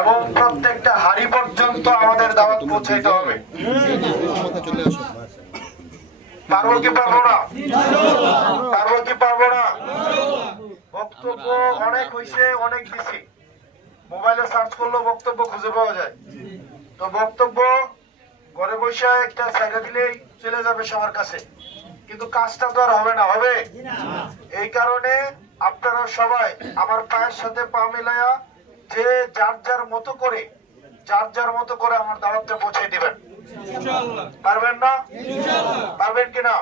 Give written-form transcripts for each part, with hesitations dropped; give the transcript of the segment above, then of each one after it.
এবং প্রত্যেকটা হাড়ি পর্যন্ত আমাদের দাওয়াত পৌঁছাইতে হবে। পারবো কি পারবো না? পারবো কি পারবো না? বক্তব্য অনেক হয়েছে, অনেক দিছি, মোবাইলে সার্চ করলেও বক্তব্য খুঁজে পাওয়া যায়। তো বক্তব্য ঘরে বসে একটা সাইডে দিলেই চলে যাবে সবার কাছে, কিন্তু কাজটা তো আর হবে না, হবে? এই কারণে আপনারা সবাই আমার পায়ের সাথে পা মিলাইয়া যে যার যার মতো করে আমার দাওয়াতটা পৌঁছে দিবেন। পারবেন না? পারবেন কিনা?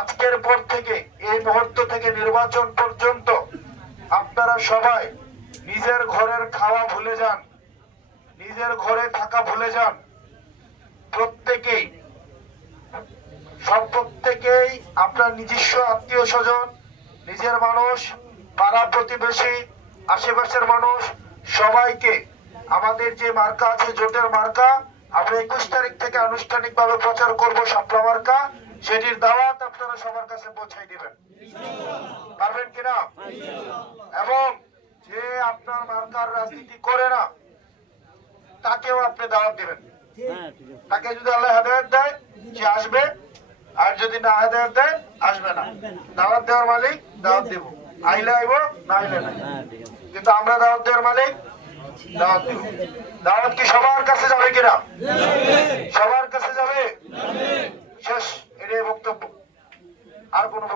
আজকের পর থেকে, এই মুহূর্ত থেকে নির্বাচন পর্যন্ত আপনারা সবাই নিজের ঘরের খাওয়া ভুলে যান, নিজের ঘরে থাকা ভুলে যান। প্রত্যেকেই আপনার নিজস্ব আত্মীয় স্বজন, নিজের মানুষ, পাড়া প্রতিবেশী, আশেপাশের মানুষ সবাইকে আমাদের যে মার্কা আছে, জোটের মার্কা, আমরা 21 তারিখ থেকে আনুষ্ঠানিকভাবে প্রচার করব শাপলা মার্কা, সেটির দাওয়াত আপনারা সবার কাছে পৌঁছাই দিবেন। পারবেন কিনা? এবং যে আপনার মার্কার রাজনীতি করে না তাকেও আপনি দাওয়াত দিবেন। তাকে যদি আল্লাহ হেদায়েত দেয় সে আসবে, আর যদি না হেদায়েত দেয় আসবে না। দাওয়াত দেওয়ার মালিক দাওয়াত দিব, আইলে আইব, না আইলে নাই, কিন্তু আমরা দাওয়াত দেওয়ার মালিক দাওয়াত দিব। দাওয়াত কি সবার কাছে যাবে কিনা? সবার কাছে যাবে। শেষ, এটাই বক্তব্য, আর কোনো